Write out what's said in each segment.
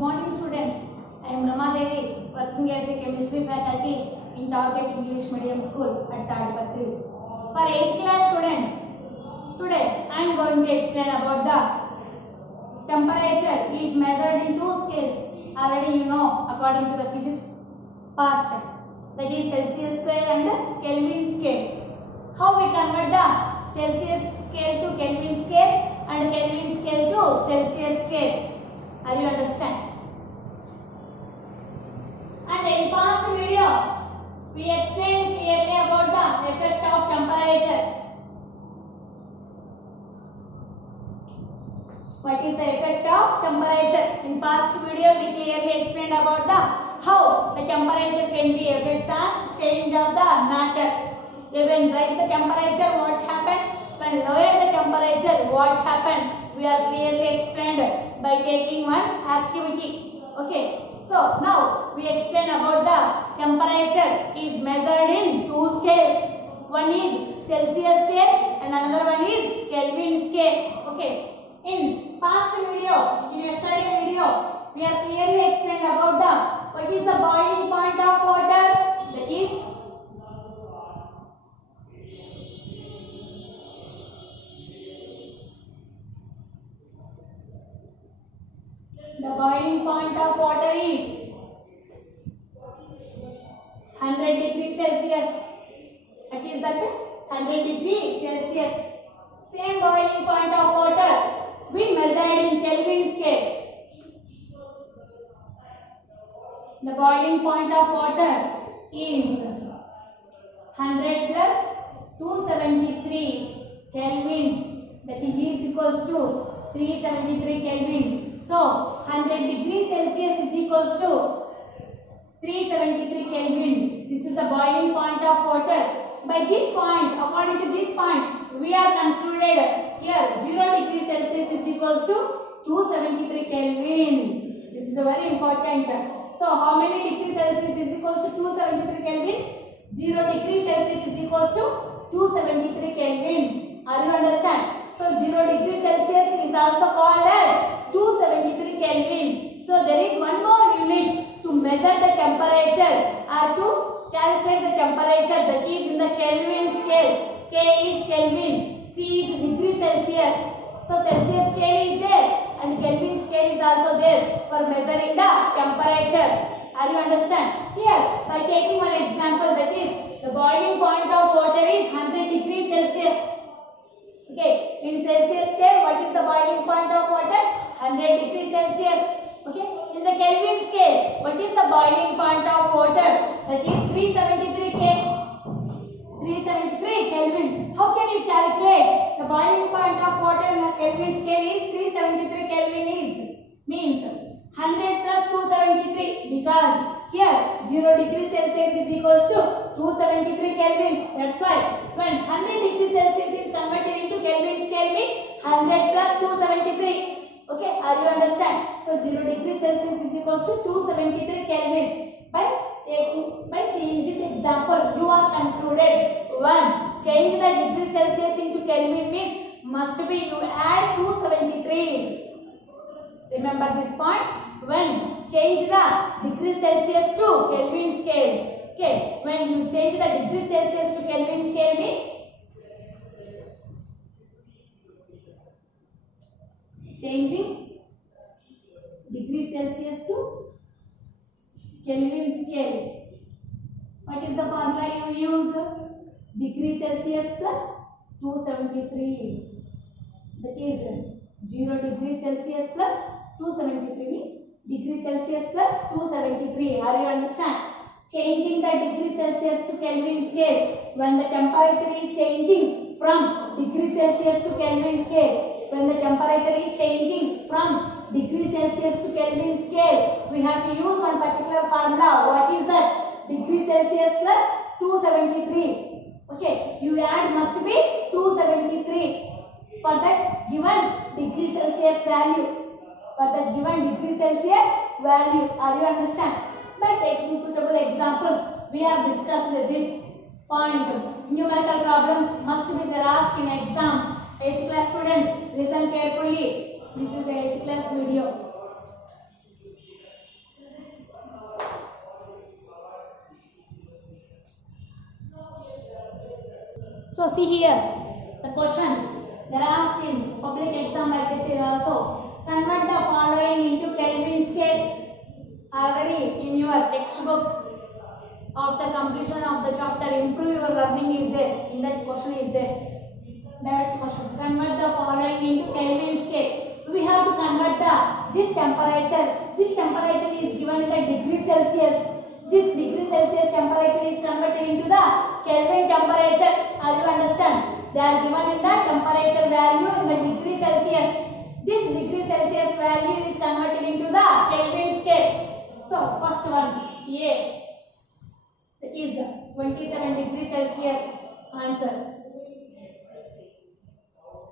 morning students. I am Rama Devi, working as a chemistry faculty in Target English Medium School at Tadipatri. For 8th class students, today I am going to explain about the temperature is measured in two scales. Already you know according to the physics part, that is Celsius scale and Kelvin scale. How we convert the Celsius scale to Kelvin scale and Kelvin scale to Celsius scale? Are you understand? And in past video, we explained clearly about the effect of temperature. What is the effect of temperature? In past video, we clearly explained about the how the temperature can be affects on change of the matter. When raise the temperature, what happened? When lower the temperature, what happened? We are clearly explained by taking one activity. Okay. So now we explain about the temperature is measured in two scales. One is Celsius scale and another one is Kelvin scale. Okay. In past video, in yesterday video, we are clearly explained about the what is the boiling point of water. That is the boiling point of water is 100 degrees Celsius. That is that 100 degrees Celsius. Same boiling point of water we measured in Kelvin scale. The boiling point of water is 100 plus 273 kelvins. That is equals to 373 Kelvin. So 100 degrees Celsius is equals to 373 Kelvin. This is the boiling point of water. By this point, according to this point, we are concluded here 0 degrees Celsius is equals to 273 Kelvin. This is a very important. So how many degrees Celsius is equals to 273 Kelvin? 0 degrees Celsius is equals to 273 Kelvin. Are you understand? So 0 degrees Celsius is also called as 273 Kelvin. So there is one more unit to measure the temperature or to calculate the temperature, that is in the Kelvin scale. K is Kelvin, C is degree Celsius. So Celsius scale is there and Kelvin scale is also there for measuring the temperature. Are you understand? Here by taking one example, that is the boiling point of water is 100 degrees Celsius. Okay, in Celsius scale, what is the boiling point of water? 100 degrees Celsius. Okay, in the Kelvin scale, what is the boiling point of water? That is 373 Kelvin. How can you calculate the boiling point of water in the Kelvin scale is 373 Kelvin is means 100 plus 273, because here 0 degrees Celsius is equals to 273 Kelvin. That's why when 100 degrees Celsius is converted into Kelvin scale means 100 plus 273. Okay, are you understand? So 0 degrees Celsius is equals to 273 Kelvin. By seeing this example, you are concluded one, change the degree Celsius into Kelvin means must be you add 273. Remember this point. When change the degree Celsius to Kelvin scale. Okay, when you change the degree Celsius to Kelvin scale means changing degree Celsius to Kelvin scale. What is the formula you use? Degree Celsius plus 273. That is 0 degree Celsius plus 273 means degree Celsius plus 273. Are you understand? Changing the degree Celsius to Kelvin scale. When the temperature is changing from degree Celsius to Kelvin scale. When the temperature is changing from degree Celsius to Kelvin scale, we have to use one particular formula. What is that? Degree Celsius plus 273. Okay, you add must be 273 for that given degree Celsius value. For that given degree Celsius value. Are you understand? By taking suitable examples, we have discussed this point. Numerical problems must be there asked in exams. 8th class students, listen carefully. This is the 8th class video. So see here, the question they are asked in public exam like this also. Convert the following into Kelvin scale. Already in your textbook after completion of the chapter, improve your learning is there. In that question is there. That question. Convert the following into Kelvin scale. We have to convert this temperature. This temperature is given in the degree Celsius. This degree Celsius temperature is converted into the Kelvin temperature. Are you understand? They are given in the temperature value in the degree Celsius. This degree Celsius value is converted into the Kelvin scale. So first one A, that is 27 degrees Celsius. Answer.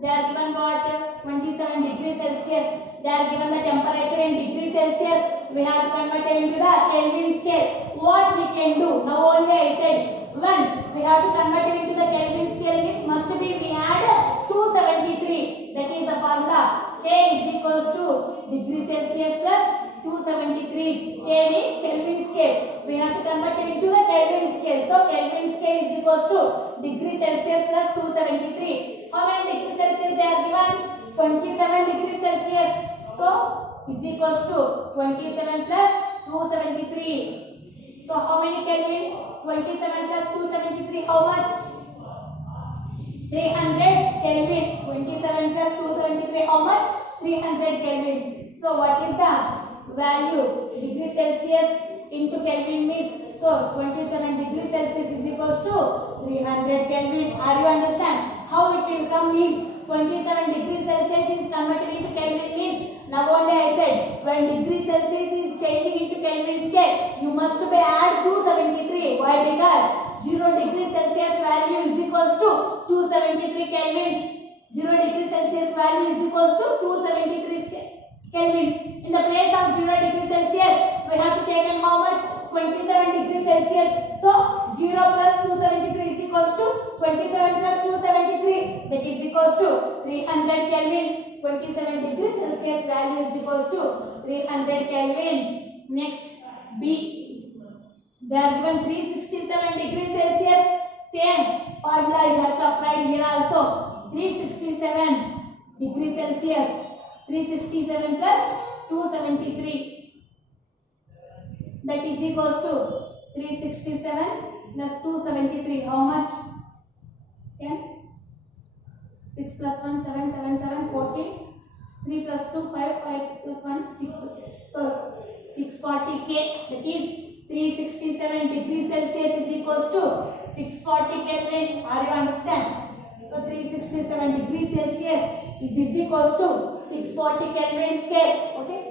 They are given what? 27 degrees Celsius. They are given the temperature in degrees Celsius. We have to convert it into the Kelvin scale. What we can do? Now only I said when we have to convert it into the Kelvin scale, this must be we add 273. That is the formula. K is equals to degree Celsius plus 273. K means Kelvin scale. We have to convert it into the Kelvin scale. So Kelvin scale is equals to degree Celsius plus 273. How many degrees Celsius they are given? 27 degrees Celsius. So is equals to 27 plus 273. So how many kelvins? 27 plus 273. How much? 300 Kelvin. 27 plus 273. How much? 300 Kelvin. So what is the value? Degree Celsius into Kelvin means, so 27 degrees Celsius is equals to 300 Kelvin. Are you understand? How it will come means 27 degrees Celsius is converted into Kelvin means, now only I said when degree Celsius is changing into Kelvin scale, you must be add 273. Why? Because 0 degrees Celsius value is equals to 273 Kelvins. 0 degrees Celsius value is equals to 273 Kelvins. In the place of 0 degrees Celsius, we have to take in how much? 27 degrees Celsius. So 0 plus 273 is equals to 27 plus 273. That is equals to 300 Kelvin. 27 degrees Celsius value is equals to 300 Kelvin. Next, B. They are given 367 degrees Celsius. Same formula you have to apply here also. 367 degrees Celsius. 367 plus 273. That is equals to 367 plus 273. How much? 10. 6 plus 1, 7, 7, 7, 14. 3 plus 2, 5, 5 plus 1, 6. So 640 K. That is 367 degrees Celsius is equals to 640 Kelvin. Are you understand? So 367 degrees Celsius is equals to 640 Kelvin scale. Okay.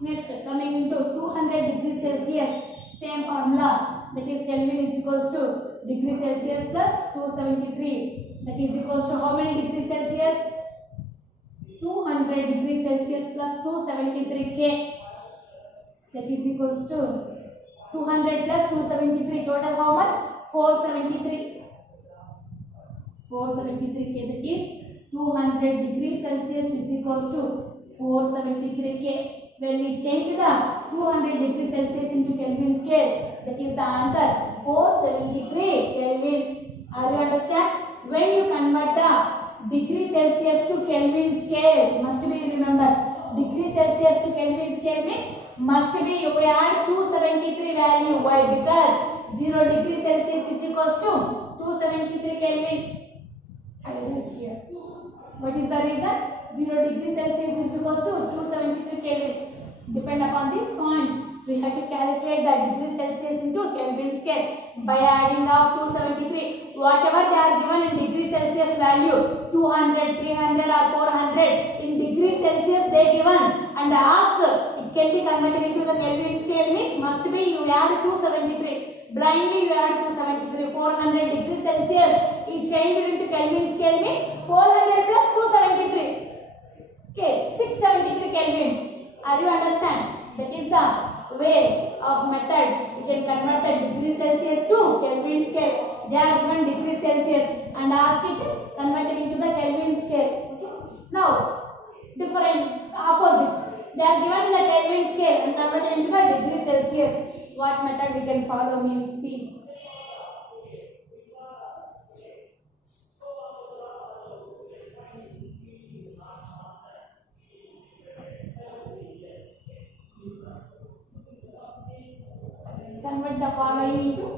Next, coming into 200 degrees Celsius, same formula. That is Kelvin is equals to degree Celsius plus 273. That is equals to how many degrees Celsius? 200 degrees Celsius plus 273 K. That is equals to 200 plus 273. Total how much? 473. 473 K. That is 200 degrees Celsius is equals to 473 K. When we change the 200 degrees Celsius into Kelvin scale, that is the answer 473 Kelvins. Are you understand? When you convert the degree Celsius to Kelvin scale, must be remember degree Celsius to Kelvin scale means must be you add 273 value. Why? Because 0 degree Celsius is equals to 273 Kelvin. I will write here. What is the reason? 0 degree Celsius is equals to 273 Kelvin. Depend upon this point, we have to calculate the degree Celsius into Kelvin scale by adding of 273. Whatever they are given in degree Celsius value, 200, 300 or 400, in degree Celsius they given and ask it can be converted into the Kelvin scale means must be you add 273. Blindly you add 273. 400 degrees Celsius is changed into Kelvin scale means 400 plus 273. Okay, 673 Kelvins. Are you understand? That is the way of method. You can convert the degree Celsius to Kelvin scale. They are given degree Celsius and ask it converted into the Kelvin scale. Okay. Now, different opposite. They are given the Kelvin scale and converted into the degree Celsius. What method we can follow means see. convert the following into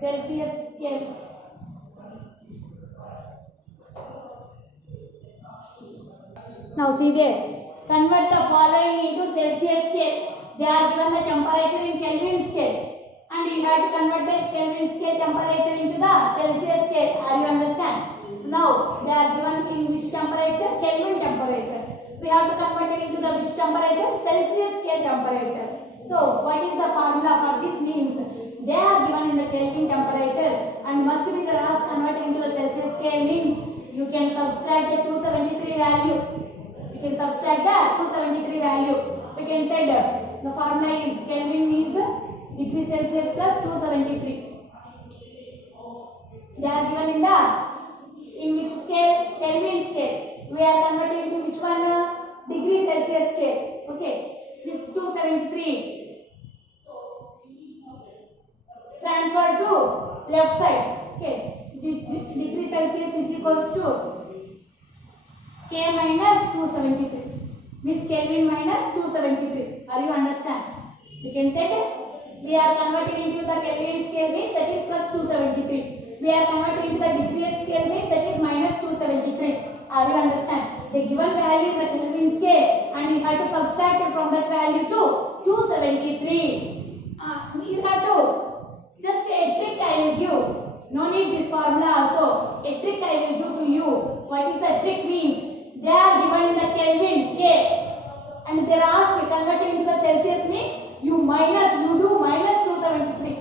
Celsius scale. Now see there, convert the following into Celsius scale. They are given the temperature in Kelvin scale, and you have to convert the Kelvin scale temperature into the Celsius scale. Are you understand? Now they are given in which temperature? Kelvin temperature. We have to convert it into the which temperature? Celsius scale temperature. So what is the formula for this? Means they are given in the Kelvin temperature and must be the RAS converted into the Celsius scale. Means you can subtract the 273 value. You can subtract the 273 value. We can say the formula is Kelvin is degree Celsius plus 273. They are given in which scale? Kelvin scale. We are converting into which one? Degree Celsius scale. Okay. This 273 transfer to left side. Okay. Degree Celsius is equals to K minus 273. Means Kelvin minus 273. Are you understand? We can say that we are converting into the Kelvin scale, means that is plus 273. We are converting into the degree scale, means that is minus 273. Are you understand? The given value is the Kelvin scale and you have to subtract from that value to 273. You have to just a trick I will give. No need this formula also. A trick I will give to you. What is the trick means? They are given in the Kelvin K and they are asked converting into the Celsius, means you do minus 273.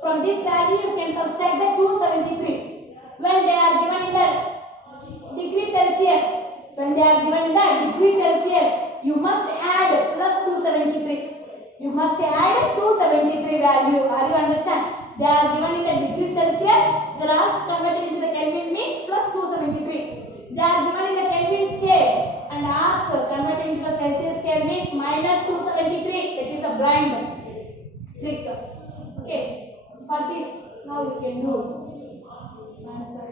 From this value you can subtract the 273. When they are given in the degree Celsius, you must add plus 273. You must add 273 value. Are you understand? They are given in the degree Celsius. The RAS converted into the Kelvin means plus 273. They are given in the Kelvin scale and asked converted into the Celsius scale means minus 273. That is the blind trick. Okay. For this, now we can do answer.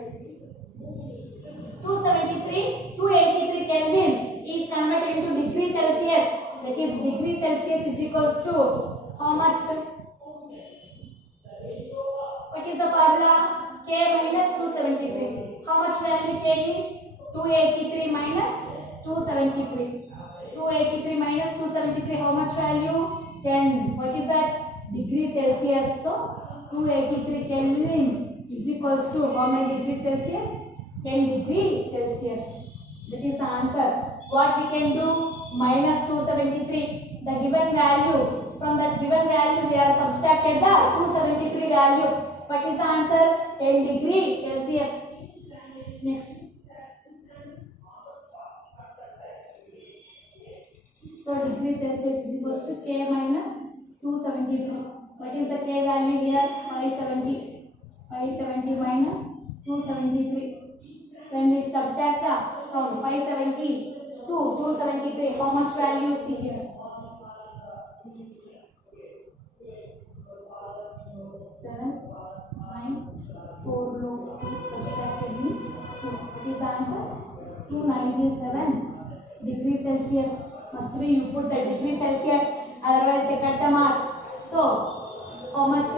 283 Kelvin is converted into degree Celsius. That is degree Celsius is equals to how much? What is the formula? K minus 273. How much value K is? 283 minus 273. 283 minus 273. How much value? 10. What is that? Degree Celsius. So 283 Kelvin is equals to how many degrees Celsius? 10 degrees Celsius. That is the answer. What we can do? Minus 273. The given value. From that given value we have subtracted the 273 value. What is the answer? 10 degrees Celsius. Next. So degree Celsius is equals to K minus 273. What is the K value here? 570. 570 minus 273. When we subtract from 570 to 273, how much value you see here? 7, 9, 4 below 2 subtracted means 2. What is the answer? 297 degrees Celsius. Must be you put the degree Celsius, otherwise they cut the mark. So how much?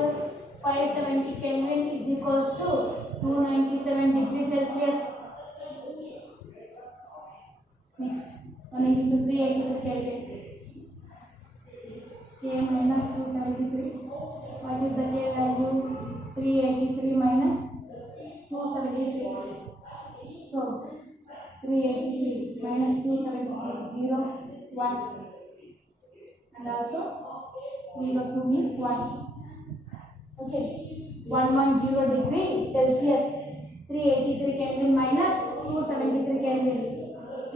570 Kelvin is equals to 297 degrees Celsius. Next, coming into 383 Kelvin. K minus 273. What is the K value? 383 minus 273. So 383 minus 273, 0, 1. And also 0, 2 means 1. Okay, 110 degree Celsius. 383 Kelvin minus 273 Kelvin.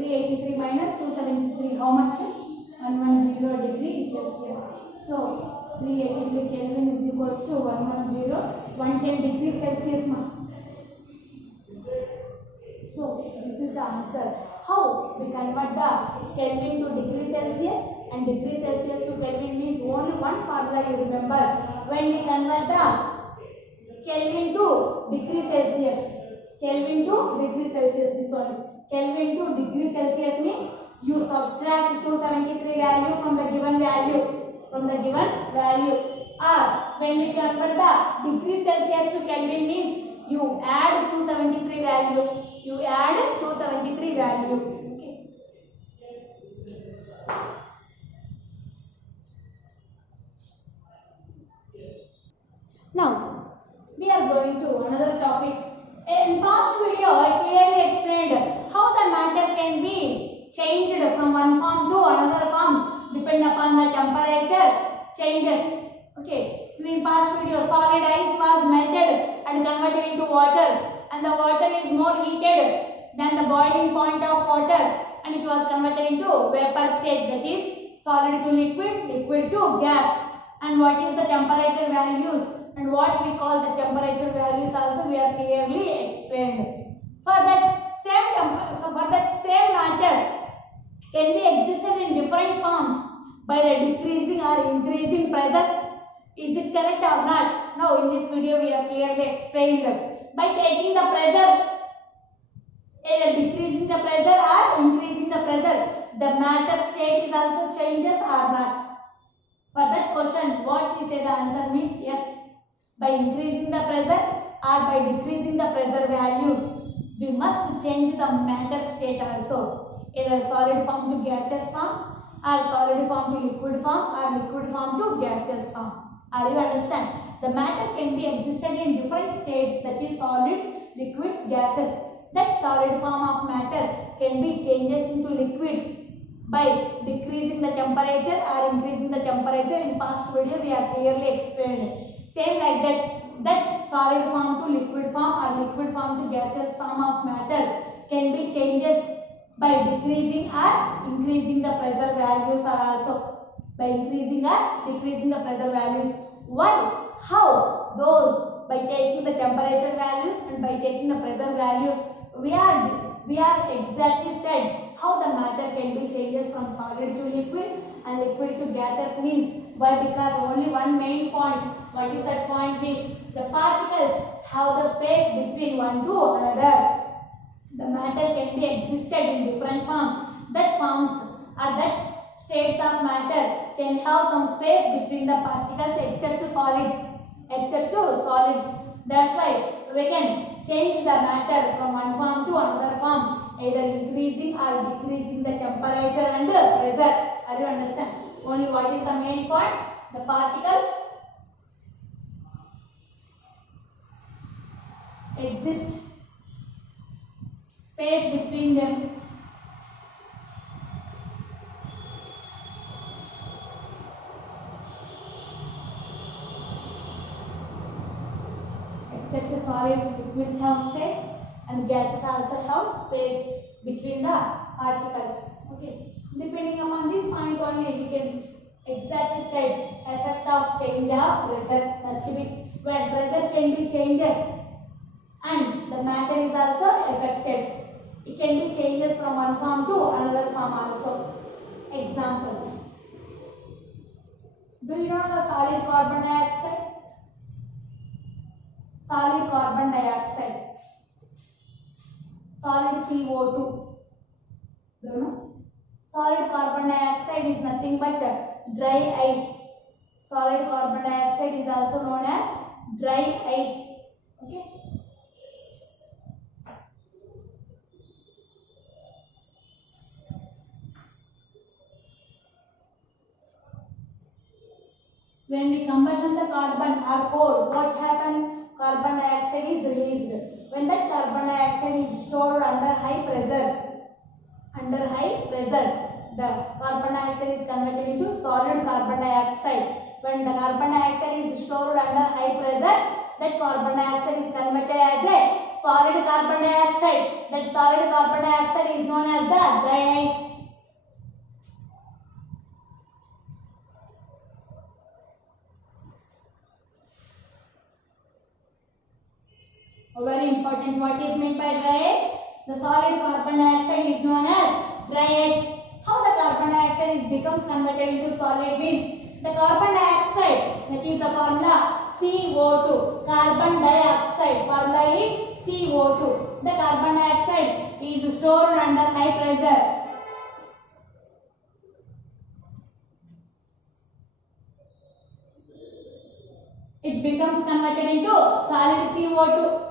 383 minus 273, how much? 110 degree Celsius. So 383 Kelvin is equals to 110 degree Celsius. So this is the answer. How we convert the Kelvin to degree Celsius and degree Celsius to Kelvin means only one formula you remember. When we convert the Kelvin to degree Celsius, Kelvin to degree Celsius, this one. Kelvin to degree Celsius means You subtract 273 value from the given value. Or when we convert the degree Celsius to Kelvin means you add 273 value. Okay. Now we are going to another topic. In past video I clearly explained how the matter can be changed from one form to another form depending upon the temperature changes. Okay, in past video solid ice was melted and converted into water, and the water is more heated than the boiling point of water, and it was converted into vapor state, that is solid to liquid, liquid to gas. And what is the temperature values and what we call the temperature values also we are clearly explained. For that same matter can be existed in different forms by the decreasing or increasing pressure. Is it correct or not? Now in this video we are clearly explained. By taking the pressure, either decreasing the pressure or increasing the pressure, the matter state is also changes or not. For that question, what we say the answer means yes. By increasing the pressure or by decreasing the pressure values, we must change the matter state also. Either solid form to gaseous form, or solid form to liquid form, or liquid form to gaseous form. Are you understand? The matter can be existed in different states, that is solids, liquids, gases. That solid form of matter can be changes into liquids by decreasing the temperature or increasing the temperature. In past video we are clearly explained. Same like that solid form to liquid form or liquid form to gaseous form of matter can be changes by decreasing or increasing the pressure values, are also by increasing or decreasing the pressure values. Why? How? Those by taking the temperature values and by taking the pressure values, we are exactly said how the matter can be changes from solid to liquid and liquid to gases means. Why? Because only one main point. What is that point means? The particles have the space between one to another. The matter can be existed in different forms. That forms or that states of matter can have some space between the particles except solids. That's why we can change the matter from one form to another form, either increasing or decreasing the temperature and pressure. Are you understand? Only what is the main point? The particles exist space between them. Except solids, liquids have space and gases also have space between the particles. Okay. Depending upon this point only, we can exactly say effect of change of pressure has to be where pressure can be changes and the matter is also affected. It can be changes from one form to another form also. Example. Do you know the solid carbon dioxide? Solid carbon dioxide. Solid CO2. Do you know? Solid carbon dioxide is nothing but dry ice. Solid carbon dioxide is also known as dry ice. Okay. When we combustion the carbon or coal, what happens? Carbon dioxide is released. When that carbon dioxide is stored under high pressure, the carbon dioxide is converted into solid carbon dioxide. When the carbon dioxide is stored under high pressure, that carbon dioxide is converted as a solid carbon dioxide. That solid carbon dioxide is known as the dry ice. Very important. What is meant by dry ice? The solid carbon dioxide is known as dry ice. How the carbon dioxide becomes converted into solid means the carbon dioxide, that is the formula CO2. Carbon dioxide formula is CO2. The carbon dioxide is stored under high pressure. CO2.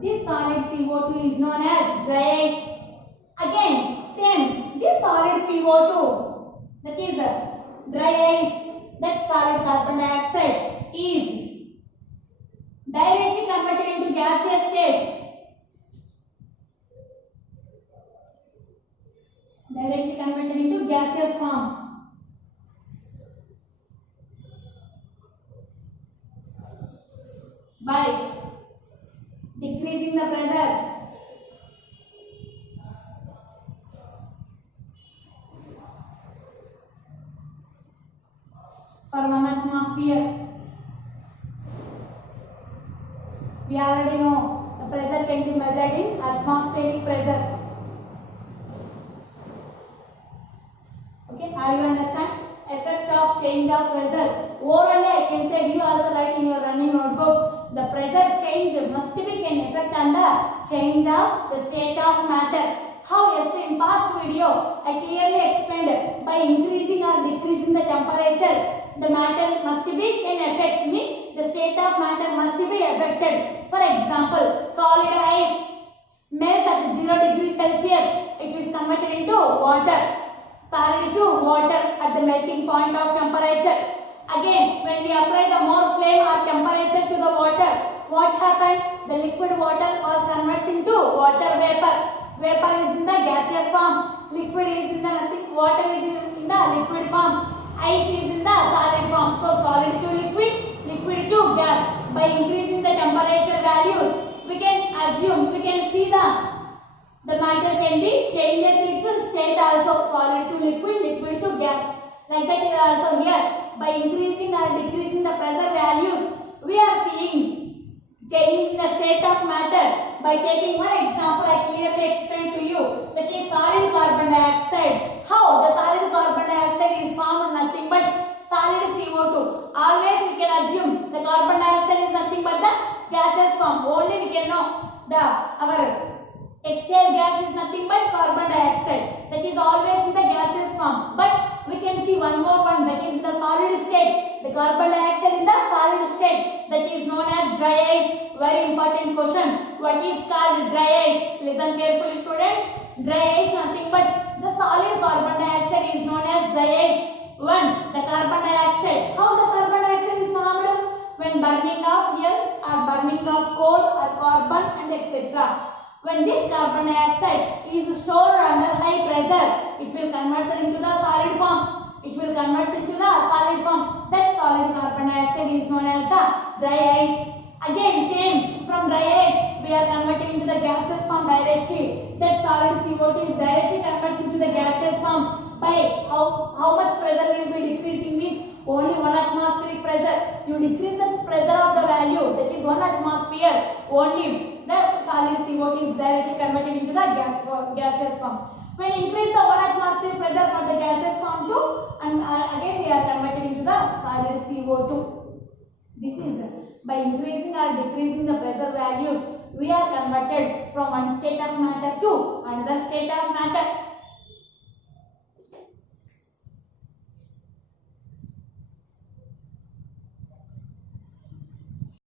This solid CO2 is known as dry ice. Again, same. This solid CO2, that is dry ice, that solid carbon dioxide is directly converted into gaseous state. Directly converted into gaseous form. By decreasing the pressure. For 1 atmosphere. We already know the pressure can be measured in atmospheric pressure. Okay, are you understand? Effect of change of pressure. Orally I can say, you also write in your running notebook, the pressure change must be can affect on the change of the state of matter. How yesterday in past video I clearly explained, by increasing or decreasing the temperature, the matter must be can affect, means the state of matter must be affected. For example, solid ice melts at 0 degrees Celsius, it is converted into water. Solid to water at the melting point of temperature. Again, when we apply the more flame or temperature to the water, what happened? The liquid water was converted into water vapor. Vapor is in the gaseous form. Liquid is in the nothing. Water is in the liquid form. Ice is in the solid form. So solid to liquid, liquid to gas. By increasing the temperature values, we can assume, we can see the matter can be changes its state also, solid to liquid, liquid to gas. Like that is also here. By increasing or decreasing the pressure values, we are seeing changes in the state of matter. By taking one example, I clearly explained to you, that is solid carbon dioxide. How the solid carbon dioxide is formed nothing but solid CO2. Always we can assume the carbon dioxide is nothing but the gaseous form. Only we can know our exhale gas is nothing but carbon dioxide. That is always in the gaseous form. But we can see one more one, that is in the solid state. The carbon dioxide in the solid state, that is known as dry ice. Very important question. What is called dry ice? Listen carefully, students. Dry ice nothing but the solid carbon dioxide is known as dry ice. One, the carbon dioxide. How the carbon dioxide is formed? When burning of fuels or burning of coal or carbon and etc. When this carbon dioxide is stored under high pressure, it will convert into the solid form. It will convert into the solid form. That solid carbon dioxide is known as the dry ice. Again, same, from dry ice we are converting into the gaseous form directly. That solid CO2 is directly converted into the gaseous form. By how much pressure will be decreasing, means only 1 atmospheric pressure. You decrease the pressure of the value, that is 1 atmosphere, only the solid CO2 is directly converted into the gaseous form. When increase the 1 atmosphere pressure for the gaseous form too, and again we are converted into the solid CO2. This is by increasing or decreasing the pressure values, we are converted from one state of matter to another state of matter.